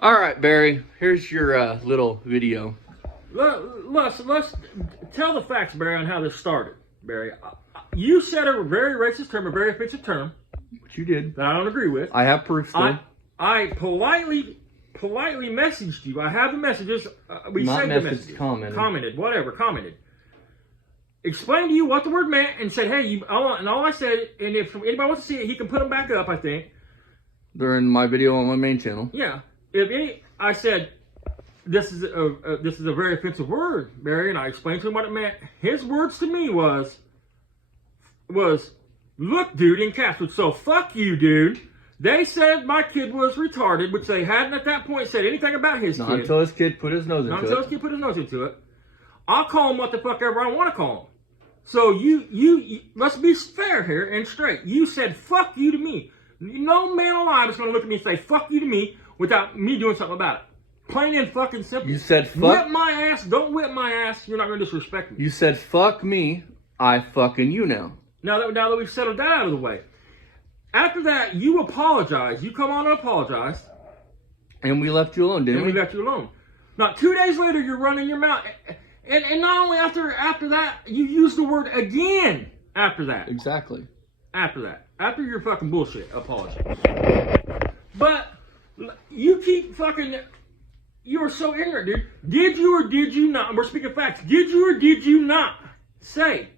All right, Barry. Here's your little video. Let's tell the facts, Barry, on how this started. Barry, you said a very racist term, a very offensive term. What you did. That I don't agree with. I have proof still. I politely messaged you. I have the messages. We Not saved the messages. Commented. Explained to you what the word meant and said, hey, all I said, and if anybody wants to see it, he can put them back up, I think. They're in my video on my main channel. Yeah. I said, this is a very offensive word, Barry, and I explained to him what it meant. His words to me was, look, dude, in caps. So fuck you, dude. They said my kid was retarded, which they hadn't at that point said anything about his kid. Not until his kid put his nose into it. Not until his kid put his nose into it. I'll call him what the fuck ever I want to call him. So you let's be fair here and straight. You said fuck you to me. No man alive is going to look at me and say fuck you to me without me doing something about it. Plain and fucking simple. You said fuck. Whip my ass. Don't whip my ass. You're not going to disrespect me. You said fuck me. I fucking you now. Now that we've settled that out of the way. After that, you apologized. You come on and apologized. And we left you alone, didn't we? And we left you alone. Now, 2 days later, you're running your mouth. And not only after that, you used the word again after that. Exactly. After that. After your fucking bullshit apology. But you keep fucking... You are so ignorant, dude. Did you or did you not... We're speaking facts. Did you or did you not say...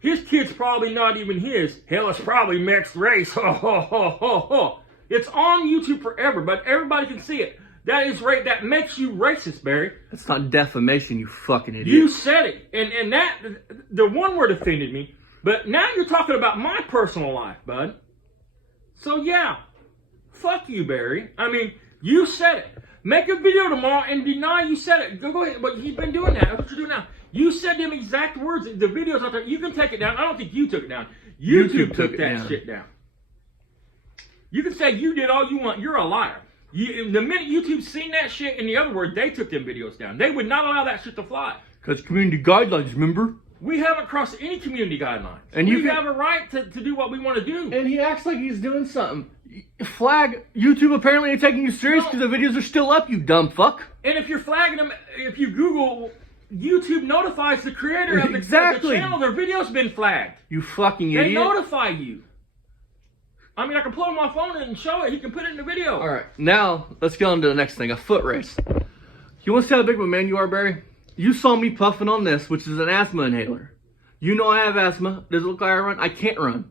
His kid's probably not even his. Hell, it's probably mixed race. Ho, ho, ho, ho, ho. It's on YouTube forever, but everybody can see it. That is right. That makes you racist, Barry. That's not defamation, you fucking idiot. You said it. And that, the one word offended me. But now you're talking about my personal life, bud. So yeah, fuck you, Barry. I mean, you said it. Make a video tomorrow and deny you said it. Go ahead. But you've been doing that. That's what you're doing now. You said them exact words. The video's out there. You can take it down. I don't think you took it down. YouTube took that shit down. You can say you did all you want. You're a liar. The minute YouTube's seen that shit, in the other word, they took them videos down. They would not allow that shit to fly. Because community guidelines, remember? We haven't crossed any community guidelines. And we have a right to do what we want to do. And he acts like he's doing something. Flag, YouTube apparently ain't taking you serious because the videos are still up, you dumb fuck. And if you're flagging them, if you Google... YouTube notifies the creator of the channel. Their video's been flagged. You fucking idiot. They notify you. I mean, I can pull it on my phone and show it. He can put it in the video. All right. Now, let's get on to the next thing. A foot race. You want to see how big of a man you are, Barry? You saw me puffing on this, which is an asthma inhaler. You know I have asthma. Does it look like I run? I can't run.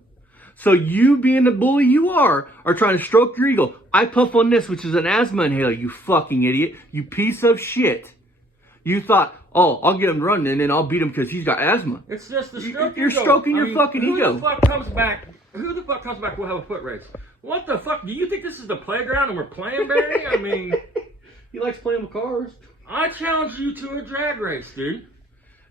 So you, being the bully you are trying to stroke your ego. I puff on this, which is an asthma inhaler, you fucking idiot. You piece of shit. You thought, oh, I'll get him running and then I'll beat him because he's got asthma. It's just the stroke. You're stroking your fucking ego. Who the fuck comes back? Who the fuck comes back will have a foot race? What the fuck? Do you think this is the playground and we're playing, Barry? I mean... He likes playing with cars. I challenge you to a drag race, dude.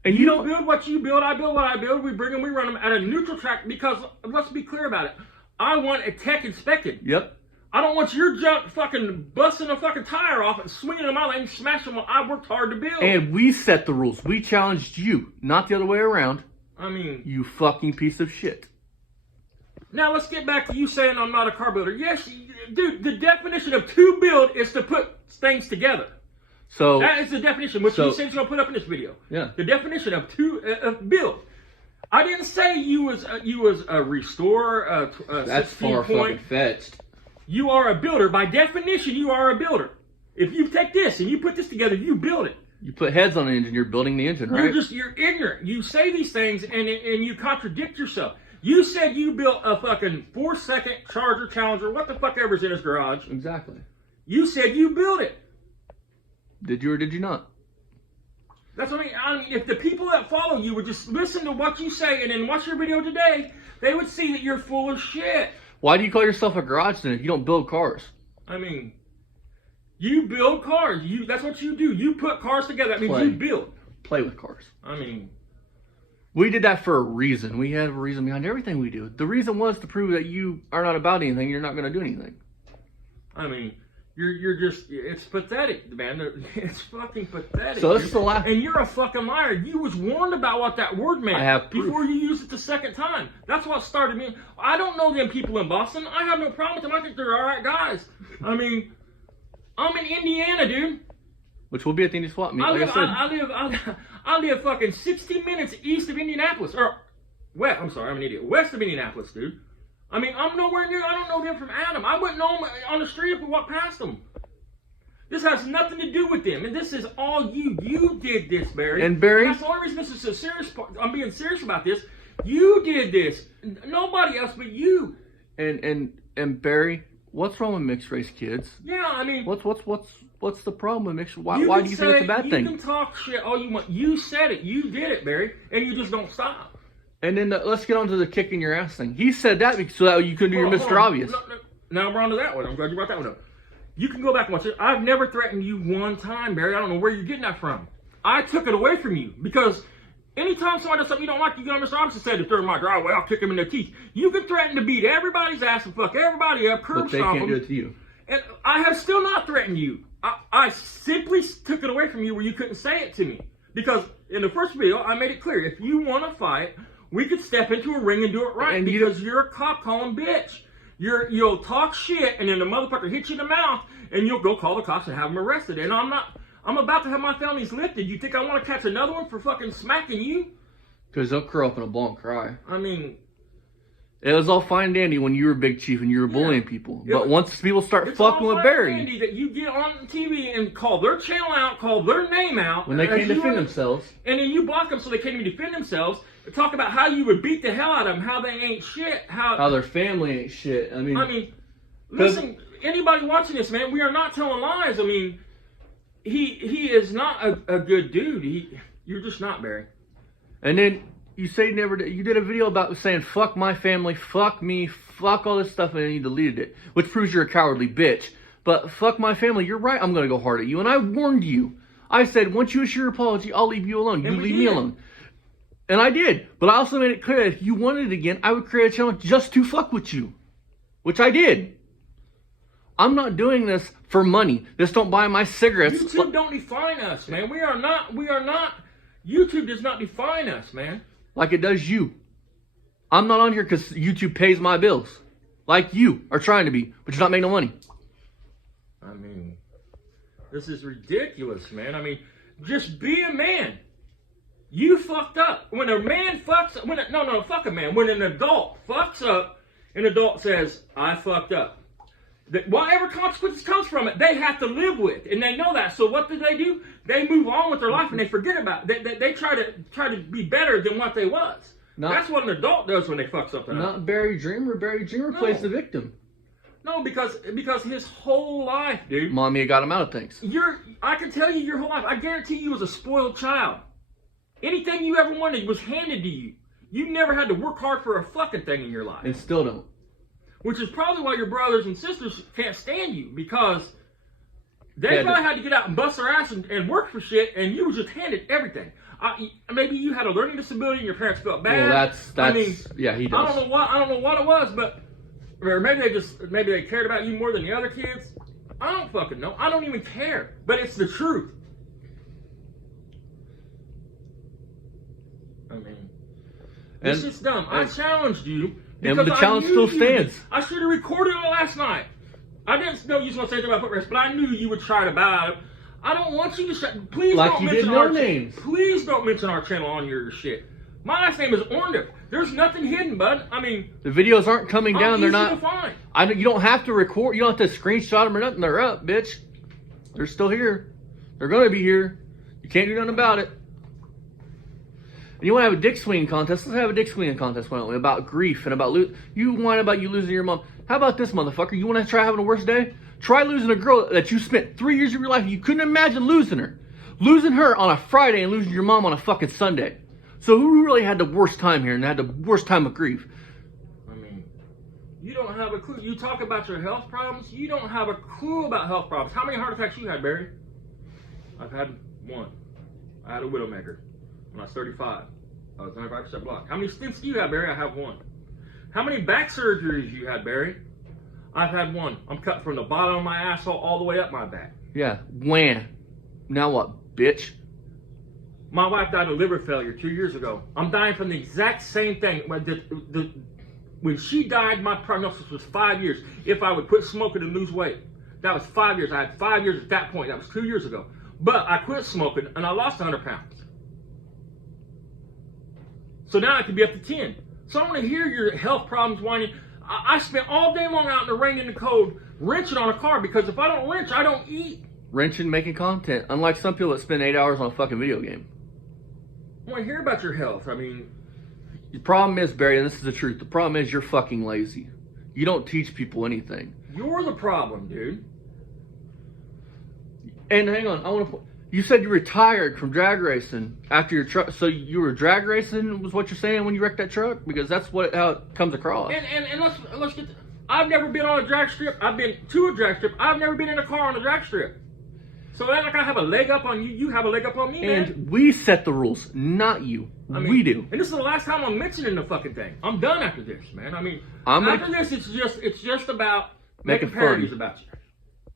And you don't build what you build, I build what I build. We bring them, we run them at a neutral track because, let's be clear about it, I want a tech inspected. Yep. I don't want your junk fucking busting a fucking tire off and swinging them out and smashing them. I worked hard to build. And we set the rules. We challenged you, not the other way around. I mean... You fucking piece of shit. Now let's get back to you saying I'm not a car builder. Yes, dude, the definition of to build is to put things together. So... That is the definition, which he says he's going to put up in this video. Yeah. The definition of build. I didn't say you was a restorer, That's far fucking fetched. You are a builder. By definition, you are a builder. If you take this and you put this together, you build it. You put heads on the engine, you're building the engine, right? You're ignorant. You say these things and you contradict yourself. You said you built a fucking 4-second Charger Challenger, what the fuck ever's in his garage. Exactly. You said you built it. Did you or did you not? That's what I mean. I mean, if the people that follow you would just listen to what you say and then watch your video today, they would see that you're full of shit. Why do you call yourself a garage then if you don't build cars? I mean, you build cars. That's what you do. You put cars together. That means you build. Play with cars. I mean... We did that for a reason. We have a reason behind everything we do. The reason was to prove that you are not about anything. You're not going to do anything. I mean... You're just, it's pathetic, man. It's fucking pathetic. So this is the last. And you're a fucking liar. You was warned about what that word meant. I have proof. Before you used it the second time. That's what started me. I don't know them people in Boston. I have no problem with them. I think they're all right guys. I mean, I'm in Indiana, dude. Which will be at the Indy swap meet. I Like live, I said, I live fucking 60 minutes east of Indianapolis, or west. I'm sorry, I'm an idiot. West of Indianapolis, dude. I mean, I'm nowhere near. I don't know them from Adam. I wouldn't know them on the street if we walked past them. This has nothing to do with them, and this is all you. You did this, Barry. And Barry, that's the only reason this is so serious. I'm being serious about this. You did this. Nobody else but you. and Barry, what's wrong with mixed race kids? Yeah, I mean, What's the problem with mixed? Why do you think it's a bad thing? You can talk shit all you want. You said it. You did it, Barry, and you just don't stop. And then let's get on to the kicking your ass thing. He said that so that you couldn't do your Mr. Obvious. No, now we're on to that one. I'm glad you brought that one up. You can go back and watch it. I've never threatened you one time, Barry. I don't know where you're getting that from. I took it away from you because anytime somebody does something you don't like, you get on Mr. Obvious and say, if they're in my driveway, I'll kick them in the teeth. You can threaten to beat everybody's ass and fuck everybody up, curb But they stomp can't them. do it to you. And I have still not threatened you. I simply took it away from you where you couldn't say it to me. Because in the first video, I made it clear, if you want to fight, we could step into a ring and do it right. And because you're a cop calling bitch. You'll talk shit, and then the motherfucker hits you in the mouth, and you'll go call the cops and have them arrested. And I'm about to have my felonies lifted. You think I want to catch another one for fucking smacking you? Because they'll curl up in a ball and cry. I mean, it was all fine and dandy when you were big chief and you were bullying people. But once people start it's fucking all with fine and Barry, dandy that you get on TV and call their channel out, call their name out. when they can't defend themselves. And then you block them so they can't even defend themselves. Talk about how you would beat the hell out of them, how they ain't shit, How their family ain't shit. I mean, listen, anybody watching this, man, we are not telling lies. I mean, he is not a good dude. You're just not, Barry. and then you say you did a video about saying fuck my family, fuck me, fuck all this stuff, and then you deleted it, which proves you're a cowardly bitch. But fuck my family, you're right, I'm gonna go hard at you, and I warned you. I said once you issue your apology, I'll leave you alone. You leave me alone. And I did, but I also made it clear that if you wanted it again, I would create a channel just to fuck with you, which I did. I'm not doing this for money. This don't buy my cigarettes. YouTube don't define us, man. We are not. YouTube does not define us, man. Like it does you. I'm not on here because YouTube pays my bills. Like you are trying to be, but you're not making no money. I mean, this is ridiculous, man. I mean, just be a man. You fucked up. When a man fucks, fuck a man. When an adult fucks up, an adult says, I fucked up. Whatever consequences comes from it, they have to live with, and they know that. So what do? They move on with their life and they forget about it. They try to be better than what they was. That's what an adult does when they fuck something up. Not Barry Dreamer. Barry Dreamer plays the victim. No, because his whole life, dude. Mommy got him out of things. I can tell you your whole life. I guarantee you was a spoiled child. Anything you ever wanted was handed to you. You never had to work hard for a fucking thing in your life. And still don't. Which is probably why your brothers and sisters can't stand you, because they probably had to get out and bust their ass and work for shit, and you were just handed everything. Maybe you had a learning disability and your parents felt bad. Well, that's yeah, he does. I don't know what it was, but or maybe they cared about you more than the other kids. I don't fucking know. I don't even care. But it's the truth. I mean, it's just dumb. I challenged you. And the challenge still stands. I should have recorded it last night. I didn't know you was going to say anything about foot race, but I knew you would try to bow it. I don't want you to please like don't you mention did our names. Please don't mention our channel on your shit. My last name is Orndip. There's nothing hidden, bud. I mean, the videos aren't coming down. They're not. To find. You don't have to record. You don't have to screenshot them or nothing. They're up, bitch. They're still here. They're gonna be here. You can't do nothing about it. And you want to have a dick swinging contest? Let's have a dick swinging contest, why don't we? About grief and about you whine about you losing your mom. How about this, motherfucker? You want to try having a worse day? Try losing a girl that you spent 3 years of your life. You couldn't imagine losing her. Losing her on a Friday and losing your mom on a fucking Sunday. So who really had the worst time here and had the worst time of grief? I mean, you don't have a clue. You talk about your health problems. You don't have a clue about health problems. How many heart attacks you had, Barry? I've had one. I had a widowmaker when I was 35. I was 95% blocked. How many stents do you have, Barry? I have one. How many back surgeries you had, Barry? I've had one. I'm cut from the bottom of my asshole all the way up my back. Yeah, wham. Now what, bitch? My wife died of liver failure 2 years ago. I'm dying from the exact same thing. When she died, my prognosis was 5 years if I would quit smoking and lose weight. That was 5 years. I had 5 years at that point. That was 2 years ago. But I quit smoking and I lost 100 pounds. So now I could be up to 10. So I want to hear your health problems whining. I spent all day long out in the rain and the cold wrenching on a car because if I don't wrench, I don't eat. Wrenching, making content. Unlike some people that spend 8 hours on a fucking video game. I want to hear about your health. I mean, The problem is, Barry, and this is the truth. The problem is you're fucking lazy. You don't teach people anything. you're the problem, dude. And hang on, I want to. You said you retired from drag racing after your truck. So you were drag racing, was what you're saying when you wrecked that truck? Because that's how it comes across. And let's get. I've never been on a drag strip. I've been to a drag strip. I've never been in a car on a drag strip. So that like I have a leg up on you. You have a leg up on me, man. And we set the rules, not you. I mean, we do. And this is the last time I'm mentioning the fucking thing. I'm done after this, man. I mean, after this, it's just about making parodies about you.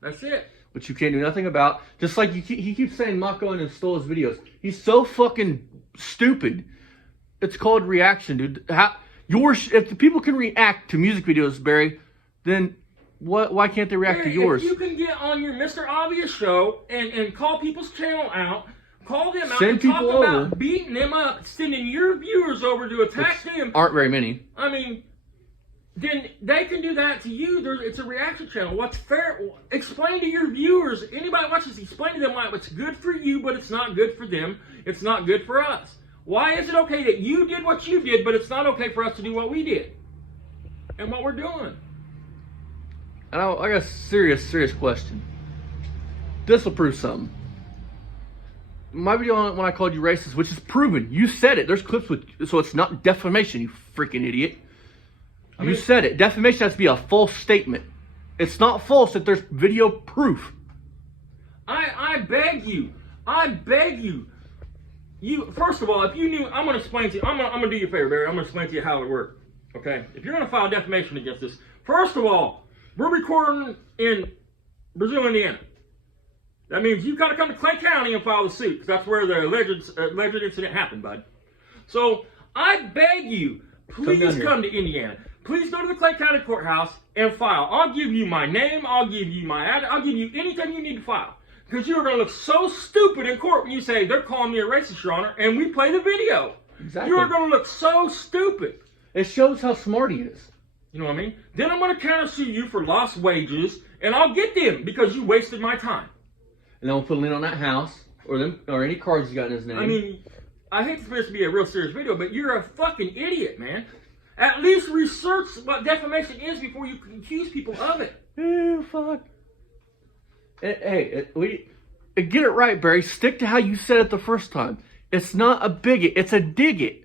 That's it. Which you can't do nothing about. Just like he keeps saying Mako and stole his videos. He's so fucking stupid. It's called reaction, dude. If the people can react to music videos, Barry, then why can't they react to yours? If you can get on your Mr. Obvious show and call people's channel out, call them out Send and people talk over. about beating them up, sending your viewers over to attack them. Aren't very many. I mean, then they can do that to you. It's a reaction channel. What's fair? Explain to your viewers, anybody watches, explain to them why it's good for you, but it's not good for them. It's not good for us. Why is it okay that you did what you did, but it's not okay for us to do what we did and what we're doing? And I got a serious question. This will prove something. My video on when I called you racist, which is proven. You said it. There's clips so it's not defamation, you freaking idiot. You said it. Defamation has to be a false statement. It's not false if there's video proof. I beg you. I beg you. You first of all, if you knew, I'm gonna explain to you. I'm gonna do you a favor, Barry. I'm gonna explain to you how it works. Okay? If you're gonna file defamation against this, first of all, we're recording in Brazil, Indiana. That means you've got to come to Clay County and file the suit, because that's where the alleged incident happened, bud. So I beg you, please come to Indiana. Please go to the Clay County Courthouse and file. I'll give you my name. I'll give you my address. I'll give you anything you need to file. Because you are going to look so stupid in court when you say, they're calling me a racist, Your Honor, and we play the video. Exactly. You are going to look so stupid. It shows how smart he is. You know what I mean? Then I'm going to counter sue you for lost wages, and I'll get them because you wasted my time. And then we'll put a lien on that house or any cards you got in his name. I mean, I hate for this to be a real serious video, but you're a fucking idiot, man. At least research what defamation is before you can accuse people of it. Ew, fuck. Hey, get it right, Barry. Stick to how you said it the first time. It's not a bigot. It's a dig it.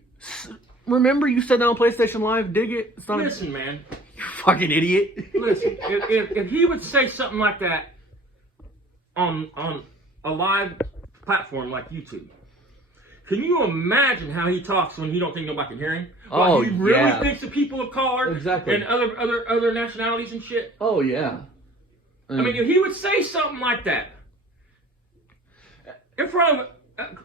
Remember you said that on PlayStation Live? Dig it. It's not. Listen, man. You fucking idiot. Listen, if he would say something like that on a live platform like YouTube, can you imagine how he talks when he don't think nobody can hear him? Oh, he really yeah. thinks of people of color Exactly. and other nationalities and shit. Oh yeah. I mean, if he would say something like that in front of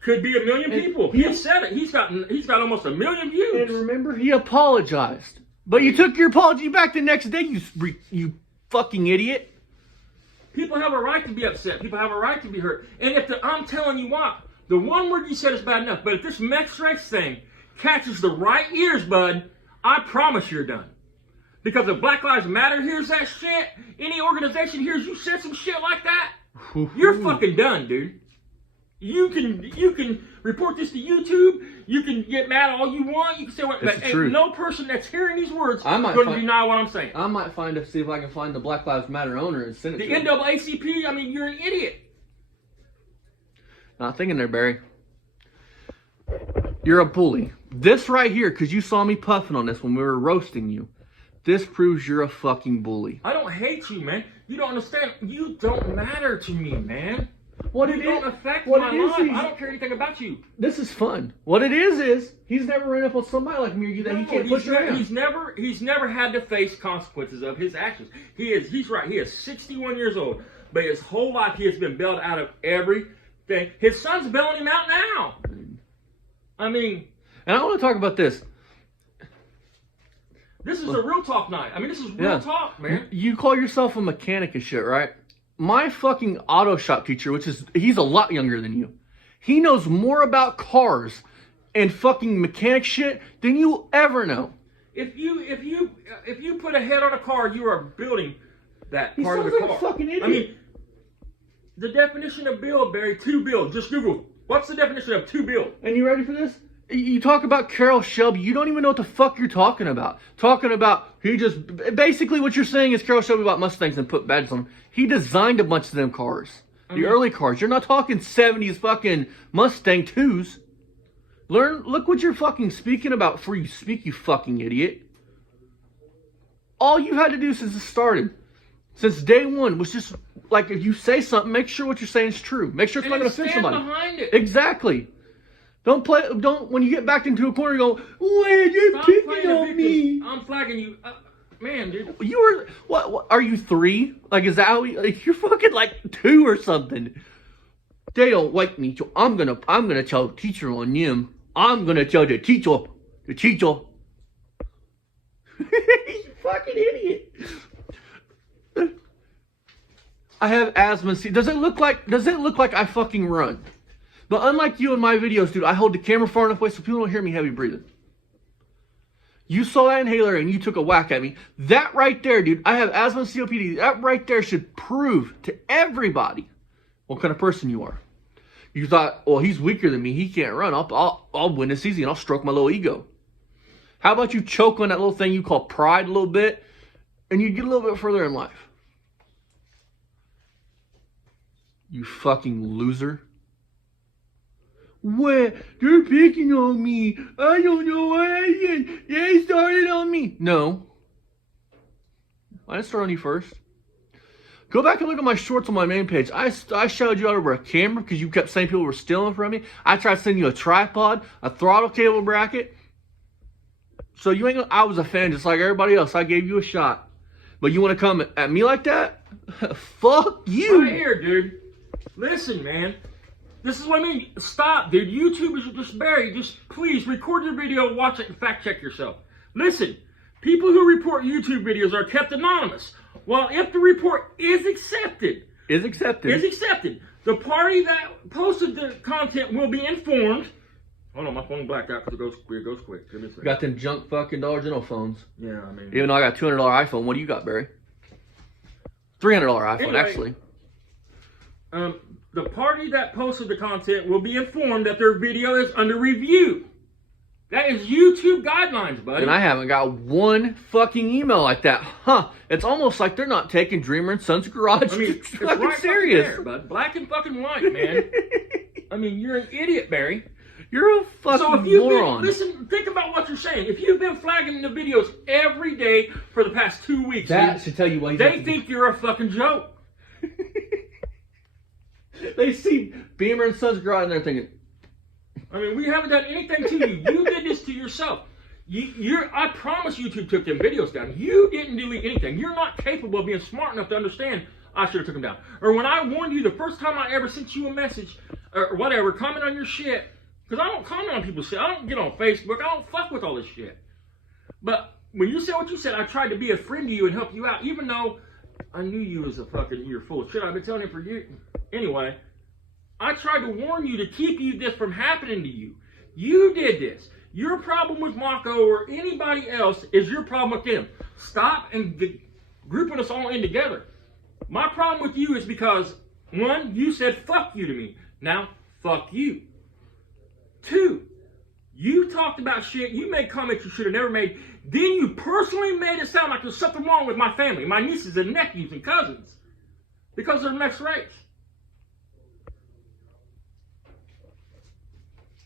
could be 1 million people. He said it. He's got almost 1 million views. And remember, he apologized, but you took your apology back the next day. You fucking idiot. People have a right to be upset. People have a right to be hurt. And I'm telling you what, the one word you said is bad enough. But if this mixed race thing catches the right ears, bud, I promise you're done. Because if Black Lives Matter hears that shit, any organization hears you said some shit like that, you're fucking done, dude. You can report this to YouTube. You can get mad all you want. You can say what, but ain't no person that's hearing these words going to deny what I'm saying. I might see if I can find the Black Lives Matter owner and send it to him. The NAACP. I mean, you're an idiot. Not thinking there, Barry. You're a bully. This right here, because you saw me puffing on this when we were roasting you. This proves you're a fucking bully. I don't hate you, man. You don't understand. You don't matter to me, man. What you it don't is, affect what my it is, life. I don't care anything about you. This is fun. What it is he's never ran up on somebody like me or you that he can't push around. He's never had to face consequences of his actions. He's right. He is 61 years old, but his whole life he has been bailed out of everything. His son's bailing him out now. I mean, and I want to talk about this. This is a real talk night. I mean, this is real Yeah. talk, man. You call yourself a mechanic and shit, right? My fucking auto shop teacher, he's a lot younger than you. He knows more about cars and fucking mechanic shit than you ever know. If you put a head on a car, you are building that He part of sounds the like car. a fucking idiot. I mean, the definition of build, Barry, to build. Just Google. What's the definition of to build? And you ready for this? You talk about Carroll Shelby, you don't even know what the fuck you're talking about. Basically what you're saying is Carroll Shelby bought Mustangs and put badges on them. He designed a bunch of them cars. The early cars. You're not talking 70s fucking Mustang 2s. Look what you're fucking speaking about before you speak, you fucking idiot. All you had to do since it started, since day one, was just, like, if you say something, make sure what you're saying is true. Make sure it's not going to offend stand somebody. behind it. Exactly. Don't, when you get backed into a corner, you go, "Wait, you're Stop picking playing the on victim. me." I'm flagging you. Man, dude. You were, what, are you 3? Like, is that how you're fucking like 2 or something. They don't like me, so I'm gonna tell the teacher on him. I'm gonna tell the teacher. You fucking idiot. I have asthma. See, does it look like I fucking run? But unlike you in my videos, dude, I hold the camera far enough away so people don't hear me heavy breathing. You saw that inhaler and you took a whack at me. That right there, dude, I have asthma and COPD. That right there should prove to everybody what kind of person you are. You thought, well, he's weaker than me. He can't run. I'll win this easy and I'll stroke my little ego. How about you choke on that little thing you call pride a little bit and you get a little bit further in life? You fucking loser. What? You're picking on me. I don't know what I did. They started on me. No. I didn't start on you first. Go back and look at my shorts on my main page. I shouted you out over a camera because you kept saying people were stealing from me. I tried to send you a tripod, a throttle cable bracket. So you ain't gonna, I was a fan just like everybody else. I gave you a shot. But you want to come at me like that? Fuck you. Right here, dude. Listen, man. This is what I mean. Stop, dude. YouTube is just Barry. Just please record your video, watch it, and fact check yourself. Listen, people who report YouTube videos are kept anonymous. Well, if the report is accepted, the party that posted the content will be informed. Hold on, my phone blacked out because it goes quick. Give me a second. Got them junk fucking Dollar General phones. Yeah, I mean. Even though I got $200 iPhone, what do you got, Barry? $300 iPhone, Anyway, actually. The party that posted the content will be informed that their video is under review. That is YouTube guidelines, buddy. And I haven't got one fucking email like that. Huh. It's almost like they're not taking Dreamer and Son's Garage. I mean, it's fucking right serious. there, bud. Black and fucking white, man. I mean, you're an idiot, Barry. You're a fucking So if you've moron. been, listen, think about what you're saying. If you've been flagging the videos every day for the past 2 weeks, that dude, should tell you why they think you're a fucking joke. They see Beamer and Son's Garage and they're thinking, I mean, we haven't done anything to you. You did this to yourself. I promise YouTube took them videos down. You didn't delete anything. You're not capable of being smart enough to understand I should have took them down. Or when I warned you the first time I ever sent you a message or whatever, comment on your shit. Because I don't comment on people's shit. I don't get on Facebook. I don't fuck with all this shit. But when you said what you said, I tried to be a friend to you and help you out, even though I knew you was you're full of shit. I've been telling you for years. Anyway, I tried to warn you to keep this from happening to you. You did this. Your problem with Mako or anybody else is your problem with them. Stop and grouping us all in together. My problem with you is because, 1, you said fuck you to me. Now, fuck you. 2, you talked about shit. You made comments you should have never made. Then you personally made it sound like there's something wrong with my family, my nieces and nephews and cousins, because they're mixed race.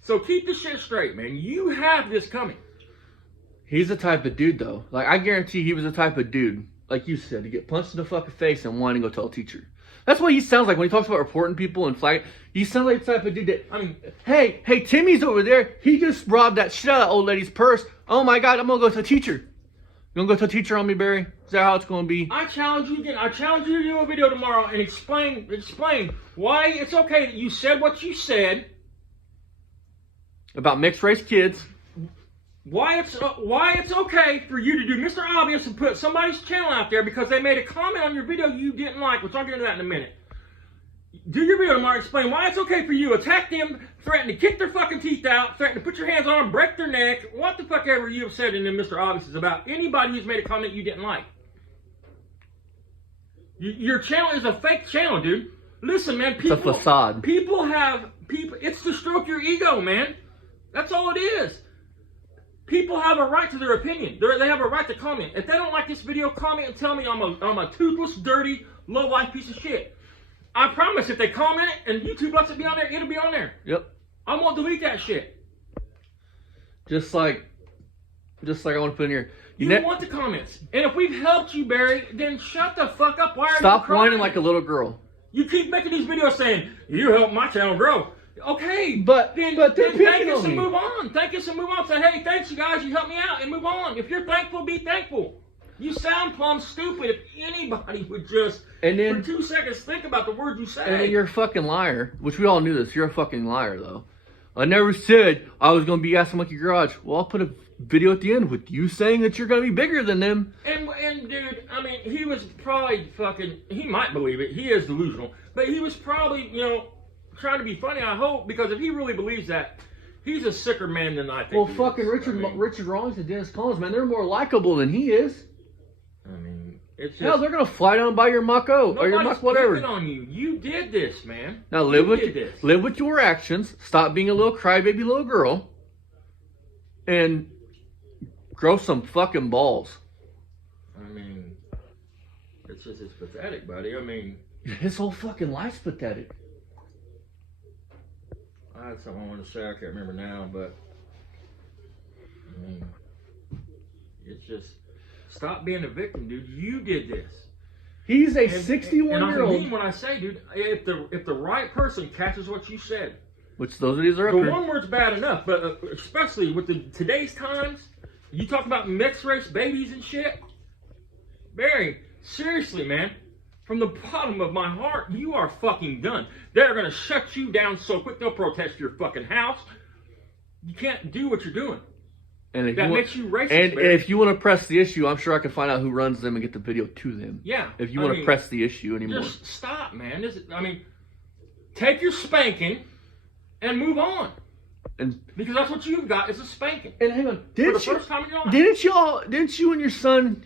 So keep the shit straight, man. You have this coming. he's the type of dude, though. Like, I guarantee he was the type of dude, like you said, to get punched in the fucking face and want to go tell a teacher. That's what he sounds like when he talks about reporting people and flag. He sounds like the type of dude that, I mean, hey, Timmy's over there. He just robbed that shit out of that old lady's purse. Oh my God, I'm going to go to a teacher. You going to go to a teacher on me, Barry? Is that how it's going to be? I challenge you again. I challenge you to do a video tomorrow and explain why it's okay that you said what you said. About mixed race kids. why it's okay for you to do Mr. Obvious and put somebody's channel out there because they made a comment on your video you didn't like, which I'll get into that in a minute. Do your video tomorrow, explain why it's okay for you to attack them, threaten to kick their fucking teeth out, threaten to put your hands on them, break their neck, what the fuck ever you have said in Mr. Obvious is about anybody who's made a comment you didn't like. Your channel is a fake channel, dude. Listen, man, people, It's a facade. People, it's to stroke your ego, man. That's all it is. People have a right to their opinion. They have a right to comment. If they don't like this video, comment and tell me I'm a toothless, dirty, low-life piece of shit. I promise if they comment it and YouTube lets it be on there, it'll be on there. Yep. I won't delete that shit. Just like I want to put in here. You want the comments. And if we've helped you, Barry, then shut the fuck up. Why are Stop you crying? whining like a little girl. You keep making these videos saying, you helped my channel grow. Okay, But then they're thank picking us on and me. move on. Thank us and move on. Say, hey, thanks you guys, you helped me out, and move on. If you're thankful, be thankful. You sound plumb stupid if anybody would just, And then- for 2 seconds, think about the words you say. And then you're a fucking liar, which we all knew this. You're a fucking liar, though. I never said I was going to be Ask Monkey Garage. Well, I'll put a video at the end with you saying that you're going to be bigger than them. And dude, I mean, he was probably fucking, he might believe it. He is delusional. But he was probably, trying to be funny, I hope, because if he really believes that, he's a sicker man than I think. Well, he fucking is. Richard Rawlings and Dennis Collins, man, they're more likable than he is. I mean, it's just... Hell, they're going to fly down by your Mach-O or your Mach whatever. Nobody's picking on you. You did this, man. Now You did this. live with your actions. Stop being a little crybaby little girl. And grow some fucking balls. I mean, it's pathetic, buddy. I mean, His whole fucking life's pathetic. I had something I wanted to say. I can't remember now, but I mean, it's just stop being a victim, dude. You did this. He's a And I 61-year-old. mean when I say, dude, if the right person catches what you said, Which those of these are up the here. one word's bad enough, but especially with today's times, you talk about mixed race babies and shit. Barry, seriously, man, from the bottom of my heart, you are fucking done. They're gonna shut you down so quick they'll protest your fucking house. You can't do what you're doing. And if That you want, makes you racist, and Barry. if you want to press the issue, I'm sure I can find out who runs them and get the video to them. Yeah. If you I want to mean, press the issue anymore. just stop, man. Take your spanking and move on. And Because that's what you've got is a spanking. hang on, For the didn't first time in your life. didn't you and your son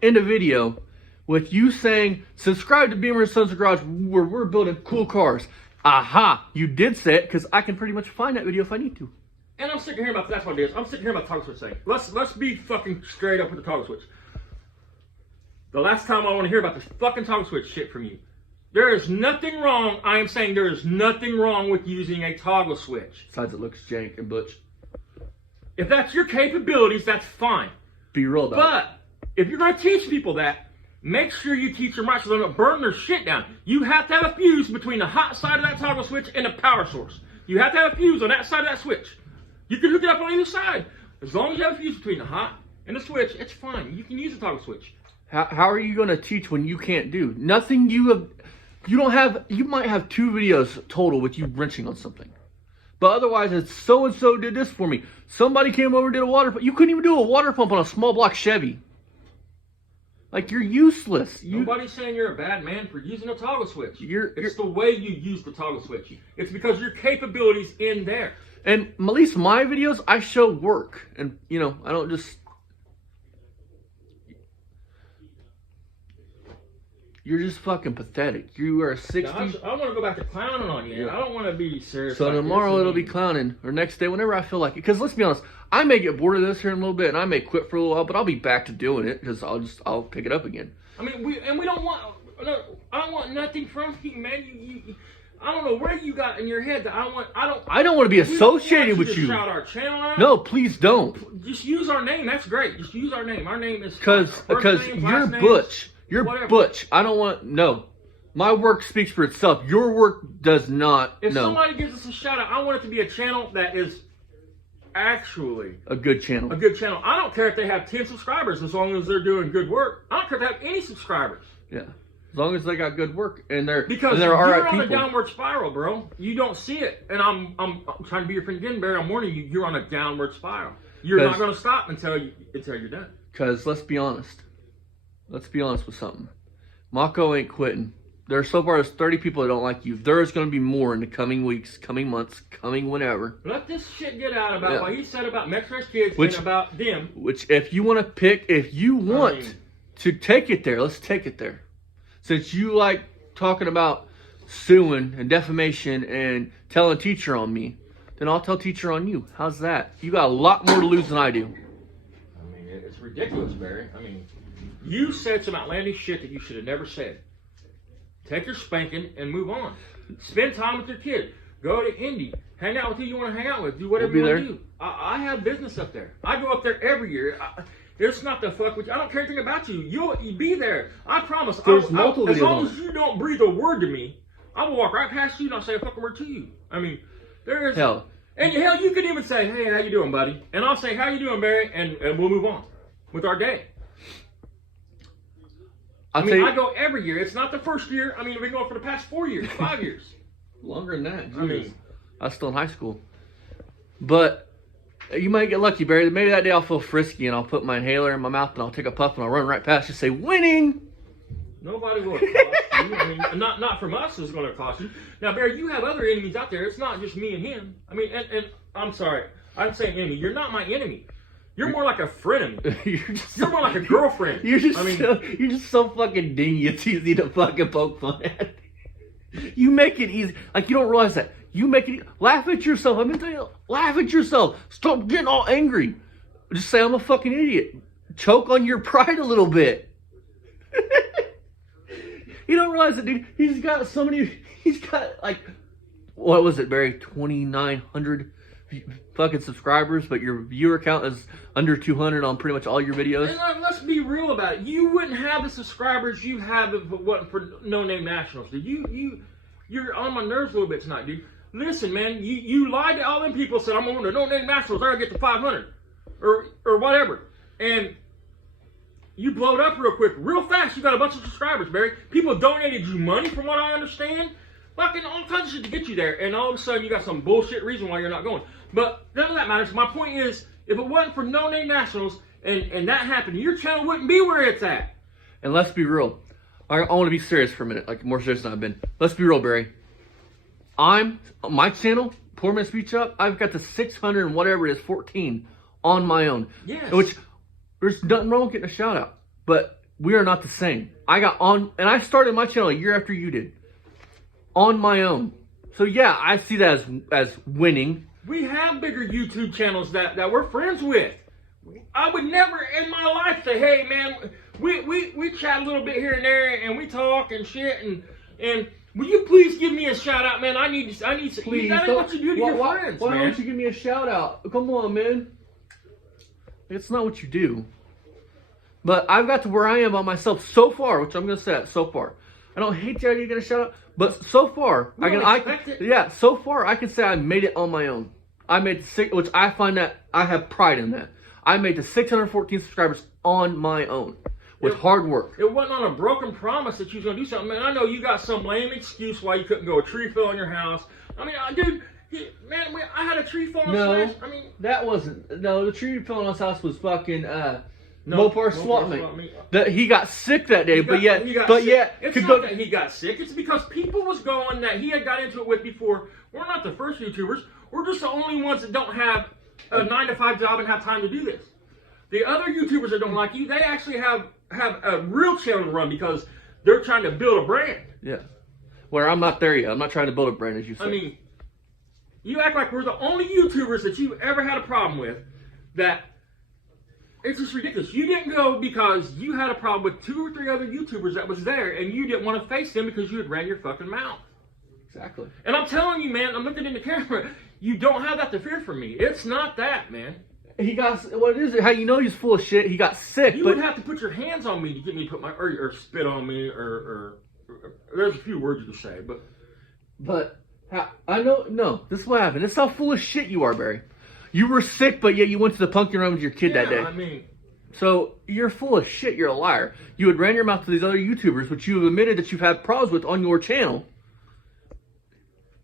end a video with you saying subscribe to Beamer Sons of Garage where we're building cool cars? Aha! You did say it because I can pretty much find that video if I need to. And I'm sick of hearing about that's what it is. I'm sick of hearing about toggle switch thing. Let's be fucking straight up with the toggle switch. The last time I want to hear about this fucking toggle switch shit from you. There is nothing wrong. I am saying there is nothing wrong with using a toggle switch. Besides, it looks jank and butch. If that's your capabilities, that's fine. Be real about it. But if you're going to teach people that, make sure you teach them right so they don't burn their shit down. You have to have a fuse between the hot side of that toggle switch and the power source. You have to have a fuse on that side of that switch. You can hook it up on either side. As long as you have a fuse between the hot and the switch, it's fine. You can use the toggle switch. How are you going to teach when you can't do nothing? You don't have. You might have 2 videos total with you wrenching on something, but otherwise it's so and so did this for me. Somebody came over and did a water pump. You couldn't even do a water pump on a small block Chevy. Like, you're useless. Nobody's saying you're a bad man for using a toggle switch. You're- It's the way you use the toggle switch. It's because your capabilities in there. And at least my videos, I show work, and I don't just. You're just fucking pathetic. You are 60. Now, I want to go back to clowning on you. Yeah. I don't want to be serious. So like tomorrow this. it'll be clowning, or next day, whenever I feel like it. Because let's be honest, I may get bored of this here in a little bit, and I may quit for a little while, but I'll be back to doing it because I'll pick it up again. I mean, we don't want. No, I don't want nothing from you, man. You I don't know where you got in your head that I don't want to be we don't want associated with to you. Shout our channel out. No, please don't. Just use our name. That's great. Just use our name. Our name is Because first names, you're last names, butch. You're whatever. butch. I don't want no. My work speaks for itself. Your work does not. If no. somebody gives us a shout out, I want it to be a channel that is actually A good channel. a good channel. I don't care if they have 10 subscribers as long as they're doing good work. I don't care if they have any subscribers. Yeah. As long as they got good work and they're Because and they're you're all right on a people. downward spiral, bro. You don't see it. And I'm trying to be your friend again, Barry. I'm warning you, you're on a downward spiral. You're not going to stop until you're done. Because let's be honest. Let's be honest with something. Mako ain't quitting. There's 30 people that don't like you. There's going to be more in the coming weeks, coming months, coming whenever. Let this shit get out about what he said about Mexico's kids and about them. Which, if you want to pick, if you want to take it there, let's take it there. Since you like talking about suing and defamation and telling teacher on me, then I'll tell teacher on you. How's that? You got a lot more to lose than I do. I mean, it's ridiculous, Barry. I mean, you said some outlandish shit that you should have never said. Take your spanking and move on. Spend time with your kid. Go to Indy. Hang out with who you want to hang out with. Do whatever you want to do. I have business up there. I go up there every year. It's not the fuck with you. I don't care anything about you. You'll be there. I promise. There's multiple videos. As long as you don't breathe a word to me, I will walk right past you and not say a fucking word to you. I mean, there is... Hell. And hell, you can even say, hey, how you doing, buddy? And I'll say, how you doing, Barry? And we'll move on with our day. I go every year. It's not the first year. I mean, we've been going for the past 4 years, 5 years. Longer than that. I mean, I was still in high school. But you might get lucky, Barry. Maybe that day I'll feel frisky and I'll put my inhaler in my mouth and I'll take a puff and I'll run right past you and say, winning! Nobody will cost you. I mean, not from us is going to cost you. Now, Barry, you have other enemies out there. It's not just me and him. I mean, and I'm sorry. I'm saying enemy. You're not my enemy. You're more like a frenemy. You're more like a girlfriend. You're just so fucking dingy. It's easy to fucking poke fun at. You make it easy. Like, you don't realize that. You make it laugh at yourself. I'm gonna tell you, laugh at yourself. Stop getting all angry. Just say I'm a fucking idiot. Choke on your pride a little bit. You don't realize it, dude. He's got so many. He's got like, what was it, Barry? 2,900 fucking subscribers, but your viewer count is under 200 on pretty much all your videos. And let's be real about it. You wouldn't have the subscribers you have if it wasn't for No Name Nationals, dude. You're on my nerves a little bit tonight, dude. Listen, man, you lied to all them people, said I'm on the No Name Nationals, I gotta get to 500 or whatever, and you blowed up real quick, real fast. You got a bunch of subscribers, Barry. People donated you money, from what I understand. Fucking all kinds of shit to get you there, and all of a sudden you got some bullshit reason why you're not going. But none of that matters. My point is, if it wasn't for No Name Nationals and that happened, your channel wouldn't be where it's at. And let's be real. I want to be serious for a minute, like more serious than I've been. Let's be real, Barry. My channel, Poor Man's Speech Up, I've got the 600 and whatever it is, 14 on my own. Yes. Which, there's nothing wrong with getting a shout out. But we are not the same. And I started my channel a year after you did. On my own. So yeah, I see that as winning. We have bigger YouTube channels that we're friends with. I would never in my life say, hey man, we chat a little bit here and there and we talk and shit and will you please give me a shout out, man? I need please, that ain't what you do to your friends, why man. don't you give me a shout out? Come on, man. It's not what you do. But I've got to where I am on myself so far, which I'm gonna say that so far. I don't hate the idea of getting a shout out, but so far so far I can say I made it on my own. I made which I find that I have pride in that. I made the 614 subscribers on my own with hard work. It wasn't on a broken promise that you was gonna do something. Man, I know you got some lame excuse why you couldn't go. A tree fell on your house. I mean, dude, man, I had a tree fall on my house. I mean, that wasn't. No, the tree fell on his house was fucking. Mopar swap me. That he got sick that day, but yet it's not that he got sick. It's because people was going that he had got into it with before. We're not the first YouTubers. We're just the only ones that don't have a 9-to-5 job and have time to do this. The other YouTubers that don't like you, they actually have a real channel to run because they're trying to build a brand. Yeah. Where I'm not there yet. I'm not trying to build a brand, as you said. I mean, you act like we're the only YouTubers that you've ever had a problem with that. It's just ridiculous. You didn't go because you had a problem with 2 or 3 other YouTubers that was there, and you didn't want to face them because you had ran your fucking mouth. Exactly. And I'm telling you, man, I'm looking in the camera. You don't have that to fear from me. It's not that, man. He got what is it? How you know he's full of shit? He got sick. You would have to put your hands on me to get me to put my or spit on me or there's a few words you can say, but I know. No, this is what happened. This is how full of shit you are, Barry. You were sick, but yet you went to the pumpkin run with your kid that day. I mean, so you're full of shit. You're a liar. You had ran your mouth to these other YouTubers, which you have admitted that you've had problems with on your channel.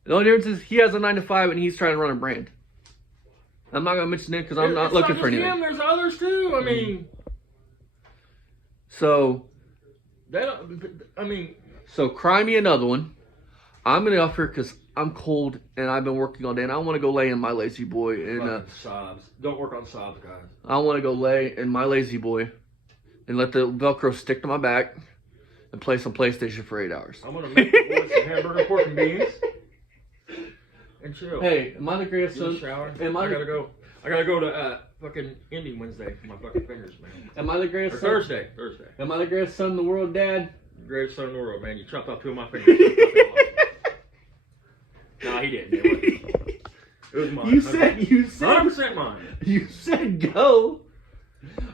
The only difference is he has a 9-to-5 and he's trying to run a brand. I'm not gonna mention it because I'm not looking for anything. Him, there's others too. I mean, so they don't. I mean, so cry me another one. I'm gonna offer because I'm cold and I've been working all day and I want to go lay in my lazy boy and sobs. Don't work on sobs, guys. I want to go lay in my lazy boy and let the Velcro stick to my back and play some PlayStation for 8 hours. I'm gonna make the boys some hamburger, pork, and beans and chill. Hey, am I the greatest son? Shower. Am I I gotta go. I gotta go to fucking Indy Wednesday for my fucking fingers, man. Am I the Or greatest son? Thursday. Am I the greatest son in the world, Dad? Greatest son in the world, man. You chopped off 2 of my fingers. No, he didn't. It was mine. You said 100% mine. You said go.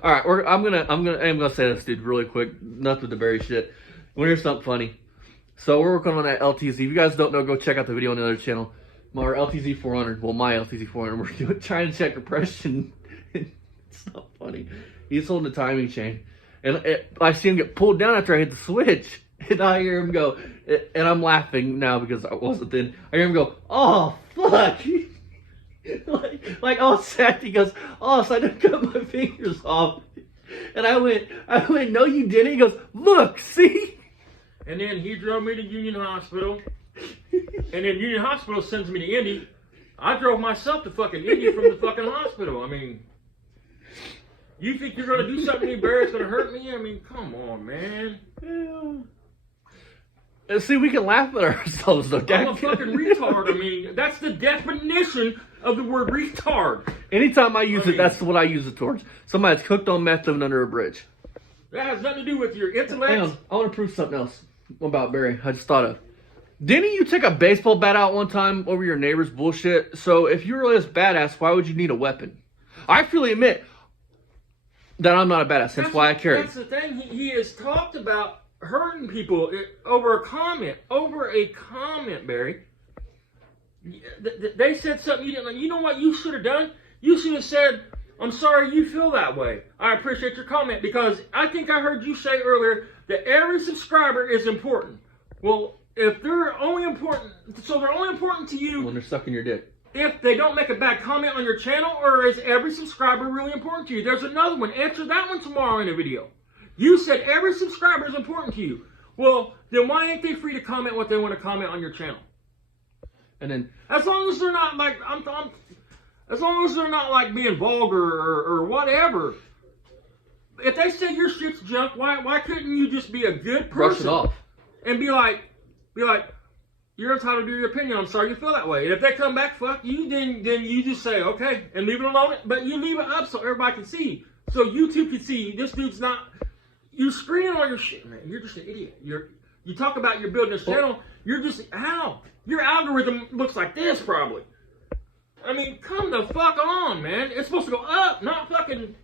All right, I'm gonna say this, dude, really quick. Nothing to bury shit. Well, here's something funny. So we're working on that LTZ. If you guys don't know, go check out the video on the other channel. Our LTZ 400. Well, my LTZ 400. We're trying to check compression. It's not funny. He's holding the timing chain, and I see him get pulled down after I hit the switch, and I hear him go, and I'm laughing now because I wasn't then. I hear him go, "Oh fuck." like all sad. He goes, "Oh, so I didn't cut my fingers off." And I went, "No, you didn't." He goes, "Look, see." And then he drove me to Union Hospital. And then Union Hospital sends me to Indy. I drove myself to fucking Indy from the fucking hospital. I mean, you think you're gonna do something to me, Barry, it's gonna hurt me? I mean, come on, man. Yeah. See, we can laugh at ourselves though. I'm a fucking retard. I mean, that's the definition of the word retard. Anytime I use it, that's what I use it towards. Somebody's cooked on meth living under a bridge. That has nothing to do with your intellect. Hang on, I want to prove something else about Barry. I just thought of. Didn't you take a baseball bat out one time over your neighbor's bullshit? So if you're really this badass, why would you need a weapon? I freely admit that I'm not a badass. That's why I carry. That's the thing. He has talked about hurting people over a comment. Over a comment, Barry. They said something you didn't like. You know what you should have done? You should have said, "I'm sorry you feel that way. I appreciate your comment," because I think I heard you say earlier that every subscriber is important. Well, if they're only important, so they're only important to you when they're sucking your dick. If they don't make a bad comment on your channel, or is every subscriber really important to you? There's another one. Answer that one tomorrow in a video. You said every subscriber is important to you. Well, then why ain't they free to comment what they want to comment on your channel? And then, as long as they're not like as long as they're not like being vulgar or whatever. If they say your shit's junk, why couldn't you just be a good person? Brush it off. And be like, you're entitled to your opinion. I'm sorry you feel that way. And if they come back, fuck you, then you just say, okay, and leave it alone. But you leave it up so everybody can see. So YouTube can see this dude's not, you're screening all your shit, man. You're just an idiot. You talk about your building this channel, you're just, how? Your algorithm looks like this, probably. I mean, come the fuck on, man. It's supposed to go up, not fucking.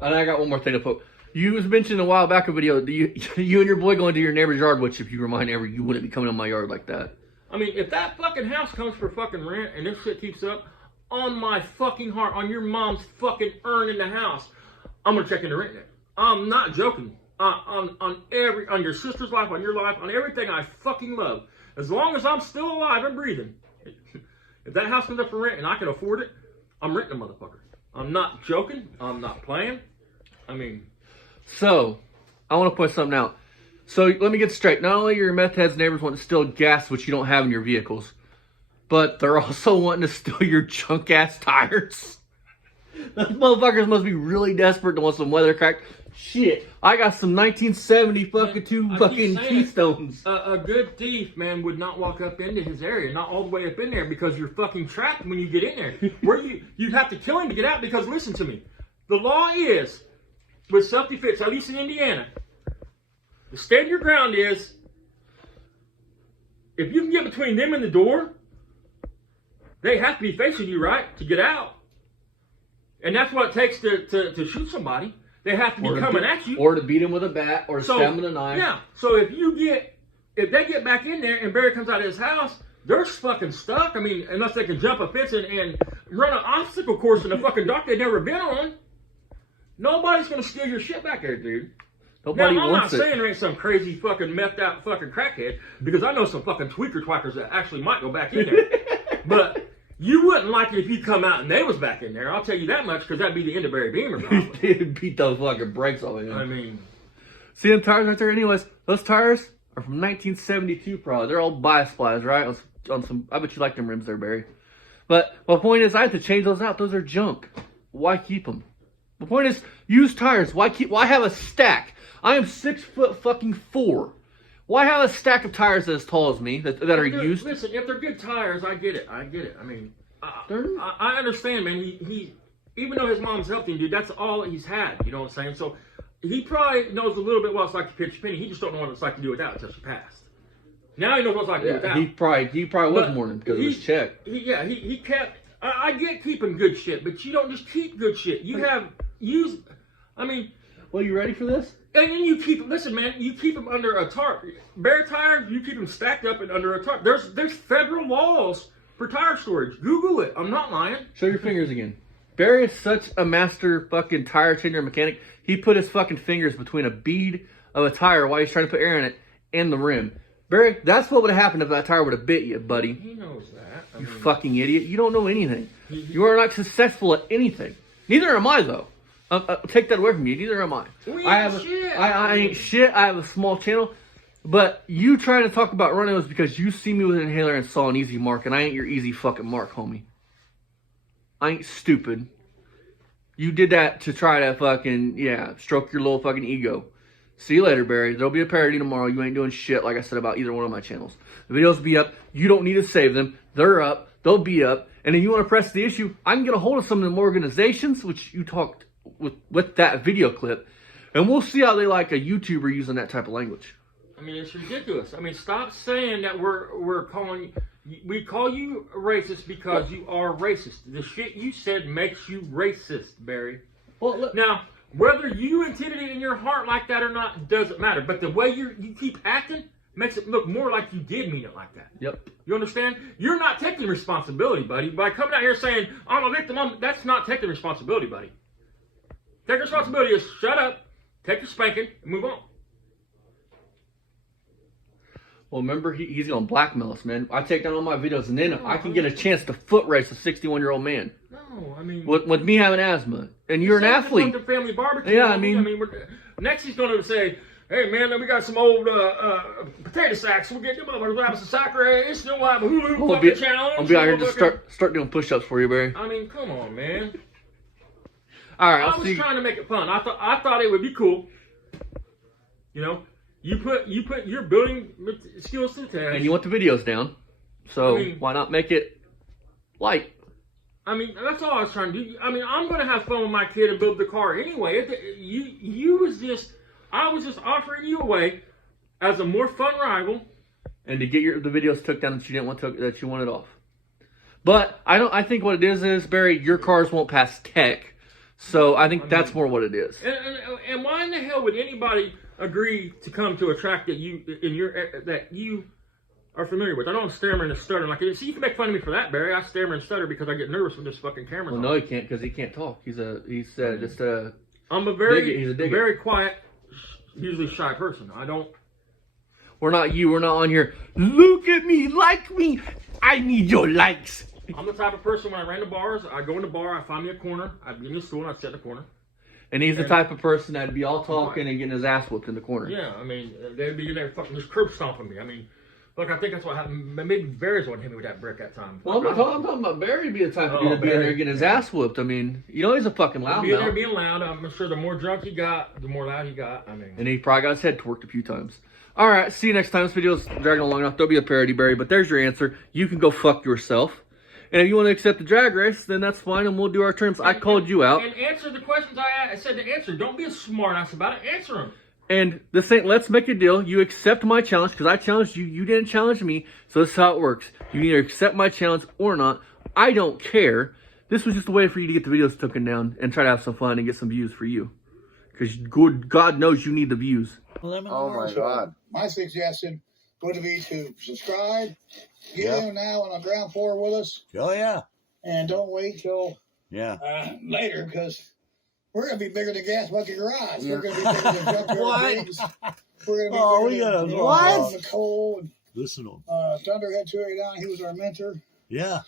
And I got one more thing to put. You was mentioning a while back a video. You and your boy going to your neighbor's yard, which if you were my neighbor, you wouldn't be coming on my yard like that. I mean, if that fucking house comes for fucking rent and this shit keeps up, on my fucking heart, on your mom's fucking urn in the house, I'm gonna check into renting it. I'm not joking. On your sister's life, on your life, on everything I fucking love. As long as I'm still alive and breathing, if that house comes up for rent and I can afford it, I'm renting a motherfucker. I'm not joking. I'm not playing. I mean. So, I want to point something out. So, let me get straight. Not only are your meth heads neighbors wanting to steal gas, which you don't have in your vehicles, but they're also wanting to steal your junk ass tires. Those motherfuckers must be really desperate to want some weather cracked. Shit, I got some 1970 fucking Keystones. A good thief, man, would not walk up into his area, not all the way up in there, because you're fucking trapped when you get in there. Where you'd have to kill him to get out, because listen to me. The law is, with self-defense, at least in Indiana, the stand your ground is, if you can get between them and the door, they have to be facing you, right, to get out. And that's what it takes to shoot somebody. They have to be coming at you. Or to beat him with a bat, or stab him with a knife. Yeah, so if they get back in there and Barry comes out of his house, they're fucking stuck. I mean, unless they can jump a fence and run an obstacle course in a fucking dock they've never been on. Nobody's gonna steal your shit back there, dude. Nobody now, I'm wants not saying there ain't some crazy fucking methed out fucking crackhead, because I know some fucking tweaker twackers that actually might go back in there. But You wouldn't like it if you come out and they was back in there. I'll tell you that much, because that'd be the end of Barry Beamer. Probably. Beat those fucking brakes off of him. I mean, see them tires right there? Anyways, those tires are from 1972 probably. They're all bias-splies, right? On some, I bet you like them rims there, Barry. But my point is, I have to change those out. Those are junk. Why keep them? The point is, use tires. Why have a stack? I am 6'4". Why have a stack of tires as tall as me that are used? Listen, if they're good tires, I get it. I mean, I understand, man. He even though his mom's helped him, dude, that's all he's had. You know what I'm saying? So he probably knows a little bit what it's like to pitch a penny. He just don't know what it's like to do without until she passed. Now he knows what it's like to do without. He probably was mourning because of his check. He kept. I get keeping good shit, but you don't just keep good shit. You have use. I mean. Well, you ready for this? And then you keep, listen, man, you keep them under a tarp. Bare tires, you keep them stacked up and under a tarp. There's federal laws for tire storage. Google it. I'm not lying. Show your fingers again. Barry is such a master fucking tire changer mechanic. He put his fucking fingers between a bead of a tire while he's trying to put air in it and the rim. Barry, that's what would have happened if that tire would have bit you, buddy. He knows that. You fucking idiot. You don't know anything. You are not successful at anything. Neither am I, though. Take that away from you. Neither am I. I ain't shit. I have a small channel. But you trying to talk about running was because you see me with an inhaler and saw an easy mark, and I ain't your easy fucking mark, homie. I ain't stupid. You did that to try to fucking, stroke your little fucking ego. See you later, Barry. There'll be a parody tomorrow. You ain't doing shit, like I said, about either one of my channels. The videos will be up. You don't need to save them. They're up. They'll be up. And if you want to press the issue, I can get a hold of some of them organizations, which you talked with that video clip, and we'll see how they like a YouTuber using that type of language. I mean, it's ridiculous. I mean, stop saying that we call you racist because you are racist. The shit you said makes you racist, Barry. Well, look. Now, whether you intended it in your heart like that or not doesn't matter. But the way you keep acting makes it look more like you did mean it like that. Yep. You understand? You're not taking responsibility, buddy. By coming out here saying, I'm a victim, that's not taking responsibility, buddy. Take responsibility is shut up, take your spanking, and move on. Well, remember, he's going to blackmail us, man. I take down all my videos, and then I can get a chance to foot race a 61-year-old man. No, I mean... With me having asthma. And you're an athlete. The family barbecue. Yeah, I mean next he's going to say, hey, man, we got some old potato sacks. We'll get them up. We'll have some soccer race. We'll have a hula hoop fucking challenge. I'll be out here to start doing push-ups for you, Barry. I mean, come on, man. All right, I was trying to make it fun. I thought it would be cool. You know, you put your building skills to the test. And you want the videos down, so why not make it light? I mean, that's all I was trying to do. I mean, I'm going to have fun with my kid and build the car anyway. I was just offering you a way as a more fun rival. And to get the videos took down that you didn't want that you wanted off. But I think what it is Barry, your cars won't pass tech. So I think that's more what it is. And why in the hell would anybody agree to come to a track that you are familiar with? I know I'm stammering and stuttering. See, you can make fun of me for that, Barry. I stammer and stutter because I get nervous when this fucking camera's on. Well, no, he can't because he can't talk. He's just a. I'm a very quiet, usually shy person. We're not you. We're not on here. Look at me, like me. I need your likes. I'm the type of person when I ran the bars, I go in the bar, I find me a corner, I'd get in the stool and I'd sit in the corner. And he's the type of person that'd be all talking and getting his ass whooped in the corner. Yeah, I mean, they'd be in there fucking just curb stomping me. I mean, look, I think that's what happened. Maybe Barry's one hit me with that brick that time. Well, I'm talking about Barry being the type of dude to be in there getting his ass whooped. I mean, you know he's a fucking loud Being there being loud. I'm sure the more drunk he got, the more loud he got. I mean. And he probably got his head twerked a few times. All right, see you next time. This video's dragging on long enough. There'll be a parody, Barry, but there's your answer. You can go fuck yourself. And if you want to accept the drag race, then that's fine, and we'll do our terms. I called you out. And answer the questions I said to answer. Don't be a smart ass about it. Answer them. And this ain't let's make a deal. You accept my challenge because I challenged you. You didn't challenge me. So this is how it works. You either accept my challenge or not. I don't care. This was just a way for you to get the videos taken down and try to have some fun and get some views for you. Because God knows you need the views. Oh my God. My suggestion would be to subscribe, get in now on the ground floor with us. Oh, yeah. And don't wait till later because we're going to be bigger than Gas Bucket Garage. We're going to be bigger than Junkyard Biggs. We're going to be bigger than what? Nicole and listen to him. Thunderhead 289. He was our mentor. Yeah.